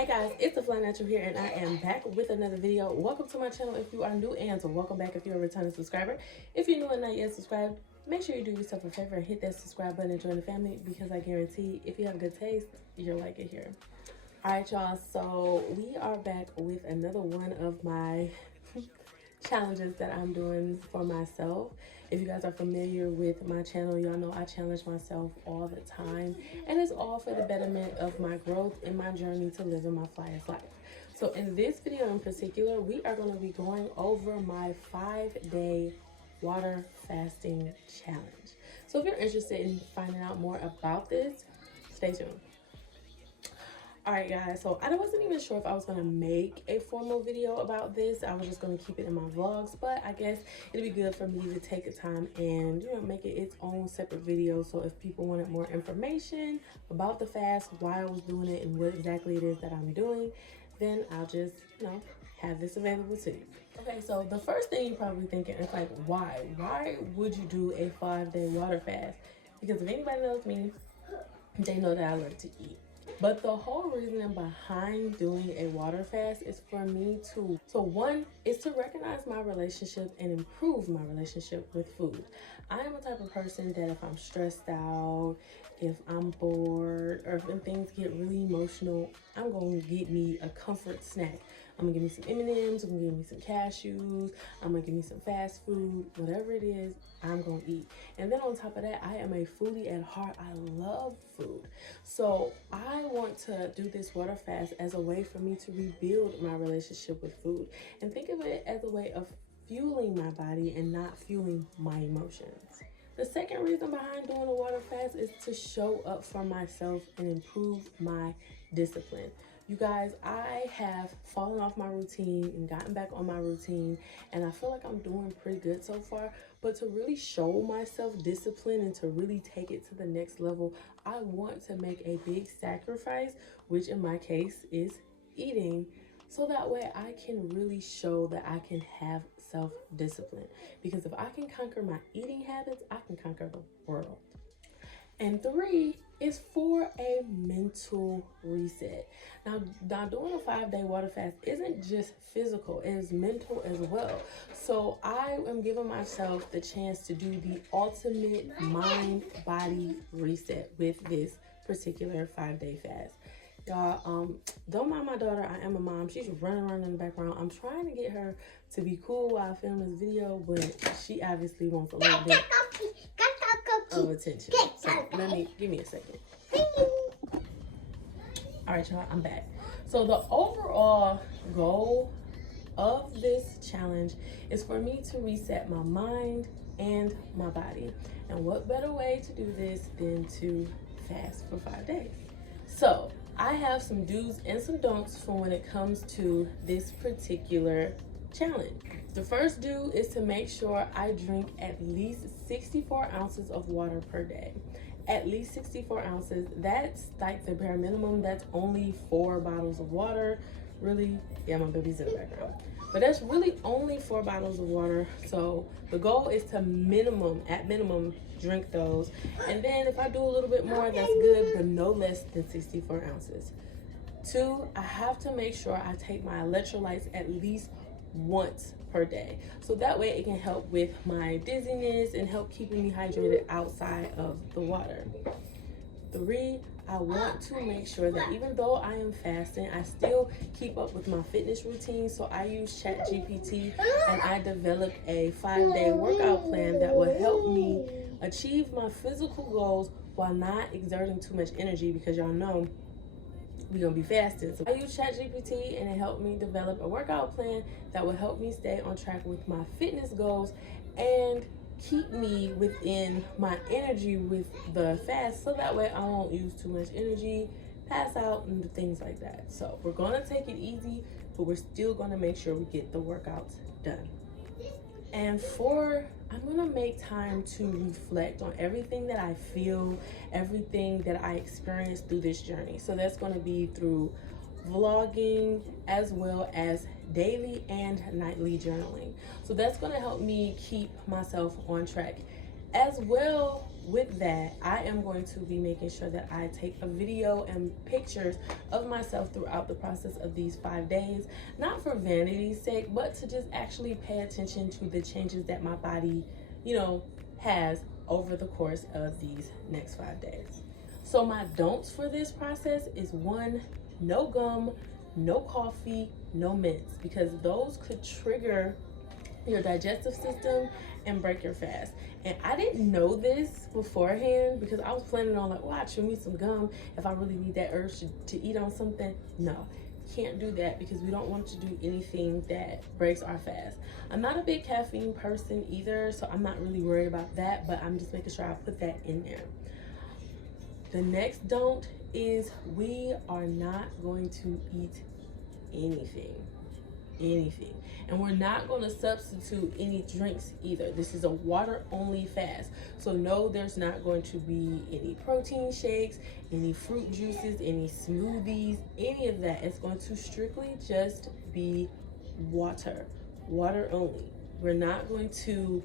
Hey guys, it's the Flyness here, and I am back with another video. Welcome to my channel if you are new, and welcome back if you're a returning subscriber. If you're new and not yet subscribed, make sure you do yourself a favor and hit that subscribe button and join the family, because I guarantee if you have good taste, you'll like it here. All right, y'all, so we are back with another one of my challenges that I'm doing for myself. If you guys are familiar with my channel, y'all know I challenge myself all the time, and it's all for the betterment of my growth in my journey to living my flyest life. So in this video in particular, we are going to be going over my 5-day water fasting challenge. So if you're interested in finding out more about this, stay tuned. Alright guys, so I wasn't even sure if I was going to make a formal video about this. I was just going to keep it in my vlogs, but I guess it'd be good for me to take the time and, make it its own separate video. So if people wanted more information about the fast, why I was doing it, and what exactly it is that I'm doing, then I'll just, have this available to you. Okay, so the first thing you're probably thinking is like, why? Why would you do a 5-day water fast? Because if anybody knows me, they know that I love to eat. But the whole reason behind doing a water fast is for me to, one is to recognize my relationship and improve my relationship with food. I am a type of person that if I'm stressed out, if I'm bored, or if things get really emotional, I'm going to get me a comfort snack. I'm gonna give me some M&Ms, I'm gonna give me some cashews, I'm gonna give me some fast food, whatever it is, I'm gonna eat. And then on top of that, I am a foodie at heart. I love food. So I want to do this water fast as a way for me to rebuild my relationship with food. And think of it as a way of fueling my body and not fueling my emotions. The second reason behind doing a water fast is to show up for myself and improve my discipline. You guys, I have fallen off my routine and gotten back on my routine, and I feel like I'm doing pretty good so far. But to really show myself discipline and to really take it to the next level, I want to make a big sacrifice, which in my case is eating, so that way I can really show that I can have self-discipline. Because if I can conquer my eating habits, I can conquer the world. And 3 is for a mental reset. Now doing a 5-day water fast isn't just physical, it is mental as well. So I am giving myself the chance to do the ultimate mind-body reset with this particular 5-day fast. Y'all, don't mind my daughter. I am a mom. She's running around in the background. I'm trying to get her to be cool while I film this video, but she obviously wants a little bit of attention. So give me a second. All right, y'all, I'm back. So the overall goal of this challenge is for me to reset my mind and my body. And what better way to do this than to fast for 5 days? So I have some do's and some don'ts for when it comes to this particular challenge. The first do is to make sure I drink at least 64 ounces of water per day. At least 64 ounces. That's like the bare minimum. That's only 4 bottles of water. Really, yeah, my baby's in the background. But that's really only 4 bottles of water. So the goal is to at minimum, drink those. And then if I do a little bit more, that's good, but no less than 64 ounces. 2, I have to make sure I take my electrolytes at least once per day, so that way it can help with my dizziness and help keeping me hydrated outside of the water. 3, I want to make sure that even though I am fasting, I still keep up with my fitness routine. So I use ChatGPT and I developed a 5-day workout plan that will help me achieve my physical goals while not exerting too much energy, because y'all know we're gonna be fasting. So I use ChatGPT and it helped me develop a workout plan that will help me stay on track with my fitness goals and keep me within my energy with the fast, so that way I won't use too much energy, pass out, and things like that. So we're gonna take it easy, but we're still gonna make sure we get the workouts done. And 4, I'm gonna make time to reflect on everything that I feel, everything that I experienced through this journey. So that's gonna be through vlogging as well as daily and nightly journaling. So that's gonna help me keep myself on track. As well with that, I am going to be making sure that I take a video and pictures of myself throughout the process of these 5 days, not for vanity's sake, but to just actually pay attention to the changes that my body, has over the course of these next 5 days. So my don'ts for this process is one, no gum, no coffee, no mints, because those could trigger your digestive system and break your fast. And I didn't know this beforehand because I was planning on like, I chew me some gum if I really need that urge to eat on something. No, can't do that because we don't want to do anything that breaks our fast. I'm not a big caffeine person either, so I'm not really worried about that, but I'm just making sure I put that in there. The next don't is we are not going to eat anything. And we're not going to substitute any drinks either. This is a water only fast, so no, there's not going to be any protein shakes, any fruit juices, any smoothies, any of that. It's going to strictly just be water only. We're not going to,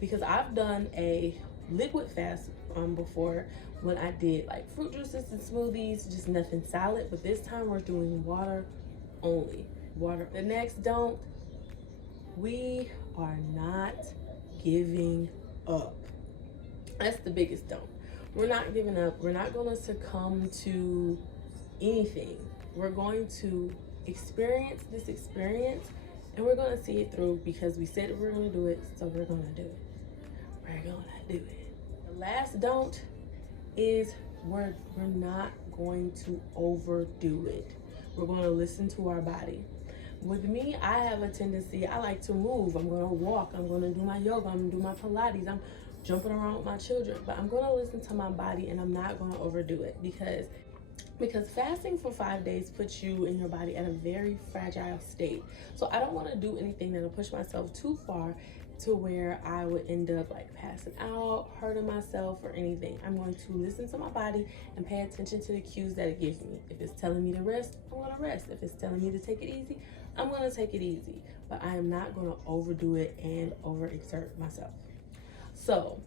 because I've done a liquid fast before when I did like fruit juices and smoothies, just nothing solid, but this time we're doing water only. Water. The next don't, we are not giving up. That's the biggest don't. We're not giving up. We're not going to succumb to anything. We're going to experience this experience and we're going to see it through because we said we're going to do it, so we're going to do it. We're going to do it. The last don't is we're not going to overdo it. We're going to listen to our body. With me, I have a tendency, I like to move. I'm going to walk. I'm going to do my yoga. I'm going to do my Pilates. I'm jumping around with my children. But I'm going to listen to my body and I'm not going to overdo it because fasting for 5 days puts you and your body at a very fragile state. So I don't want to do anything that'll push myself too far to where I would end up like passing out, hurting myself or anything. I'm going to listen to my body and pay attention to the cues that it gives me. If it's telling me to rest, I'm going to rest. If it's telling me to take it easy, I'm going to take it easy. But I am not going to overdo it and overexert myself. So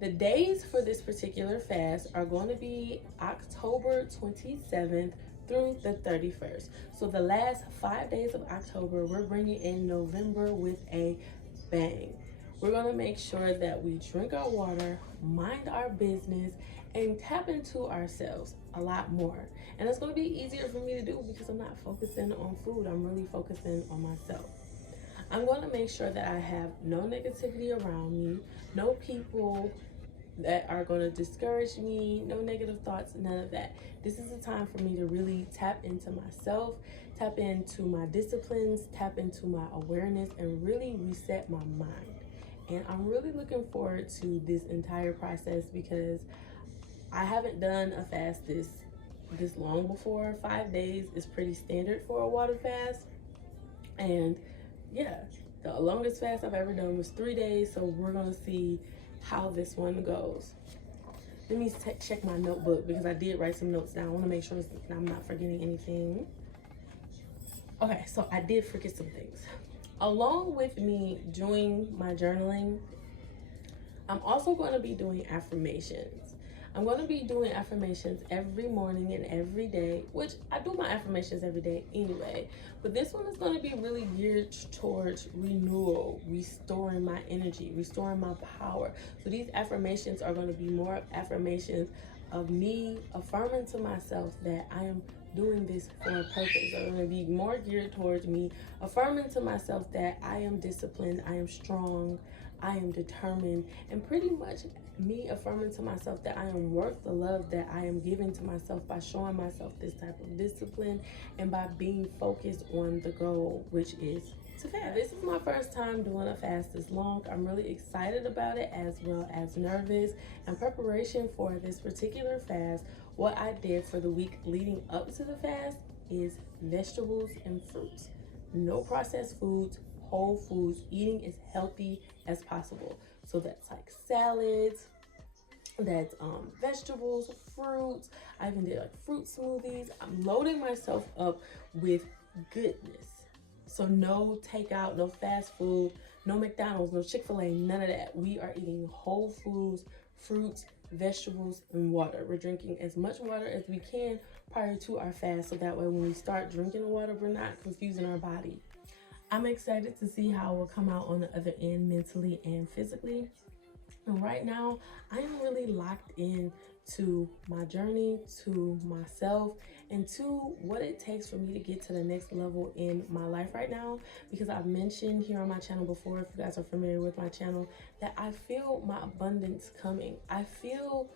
the days for this particular fast are going to be October 27th through the 31st. So the last 5 days of October, we're bringing in November with a bang. We're going to make sure that we drink our water, mind our business, and tap into ourselves a lot more. And it's going to be easier for me to do because I'm not focusing on food. I'm really focusing on myself. I'm going to make sure that I have no negativity around me, no people that are going to discourage me, no negative thoughts, none of that. This is a time for me to really tap into myself, tap into my disciplines, tap into my awareness, and really reset my mind. And I'm really looking forward to this entire process because I haven't done a fast this long before. 5 days is pretty standard for a water fast. And yeah, the longest fast I've ever done was 3 days. So we're going to see how this one goes. Let me check my notebook because I did write some notes down. I want to make sure I'm not forgetting anything. Okay, so I did forget some things. Along with me doing my journaling, I'm also going to be doing affirmations. I'm going to be doing affirmations every morning and every day, which I do my affirmations every day anyway. But this one is going to be really geared towards renewal, restoring my energy, restoring my power. So these affirmations are going to be more affirmations of me affirming to myself that I am doing this for a purpose. They're going to be more geared towards me affirming to myself that I am disciplined, I am strong, I am determined, and pretty much me affirming to myself that I am worth the love that I am giving to myself by showing myself this type of discipline and by being focused on the goal, which is to fast. This is my first time doing a fast this long. I'm really excited about it as well as nervous. In preparation for this particular fast, what I did for the week leading up to the fast is vegetables and fruits. No processed foods, whole foods, eating as healthy as possible. So that's like salads, that's vegetables, fruits. I even did like fruit smoothies. I'm loading myself up with goodness. So no takeout, no fast food, no McDonald's, no Chick-fil-A, none of that. We are eating whole foods, fruits, vegetables, and water. We're drinking as much water as we can prior to our fast, so that way when we start drinking the water, we're not confusing our body. I'm excited to see how it will come out on the other end, mentally and physically. And right now, I am really locked in to my journey, to myself, and to what it takes for me to get to the next level in my life right now. Because I've mentioned here on my channel before, if you guys are familiar with my channel, that I feel my abundance coming. I feel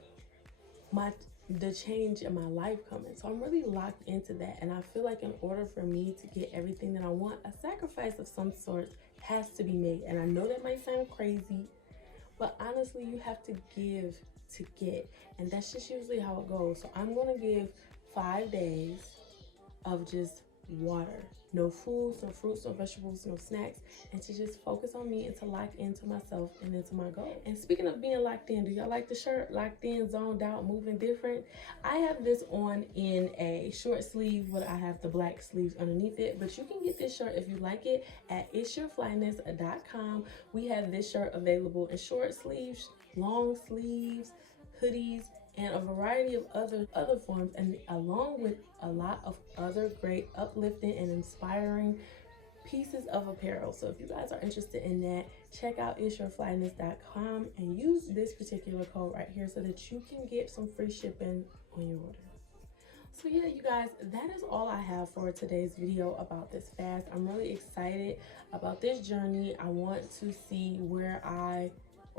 the change in my life coming. So I'm really locked into that. And I feel like in order for me to get everything that I want, a sacrifice of some sort has to be made. And I know that might sound crazy, but honestly, you have to give to get. And that's just usually how it goes. So I'm going to give 5 days of just water. No foods, no fruits, no vegetables, no snacks. And to just focus on me and to lock into myself and into my goal. And speaking of being locked in, do y'all like the shirt? Locked in, zoned out, moving different. I have this on in a short sleeve, but I have the black sleeves underneath it. But you can get this shirt if you like it at itsyourflyness.com. We have this shirt available in short sleeves, long sleeves, hoodies, and a variety of other forms, and along with a lot of other great uplifting and inspiring pieces of apparel. So if you guys are interested in that, check out itsyourflyness.com and use this particular code right here so that you can get some free shipping on your order. So yeah, you guys, that is all I have for today's video about this fast. I'm really excited about this journey. I want to see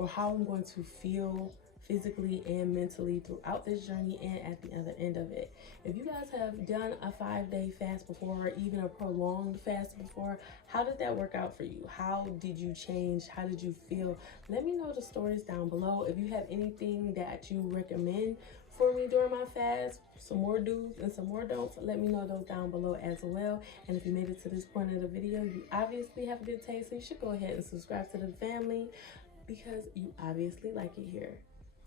how I'm going to feel physically and mentally throughout this journey and at the other end of it. If you guys have done a 5-day fast before, or even a prolonged fast before, how did that work out for you? How did you change? How did you feel? Let me know the stories down below. If you have anything that you recommend for me during my fast, some more do's and some more don'ts, let me know those down below as well. And if you made it to this point of the video, you obviously have a good taste, so you should go ahead and subscribe to the family because you obviously like it here.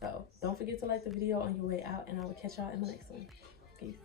So don't forget to like the video on your way out, and I will catch y'all in the next one. Peace.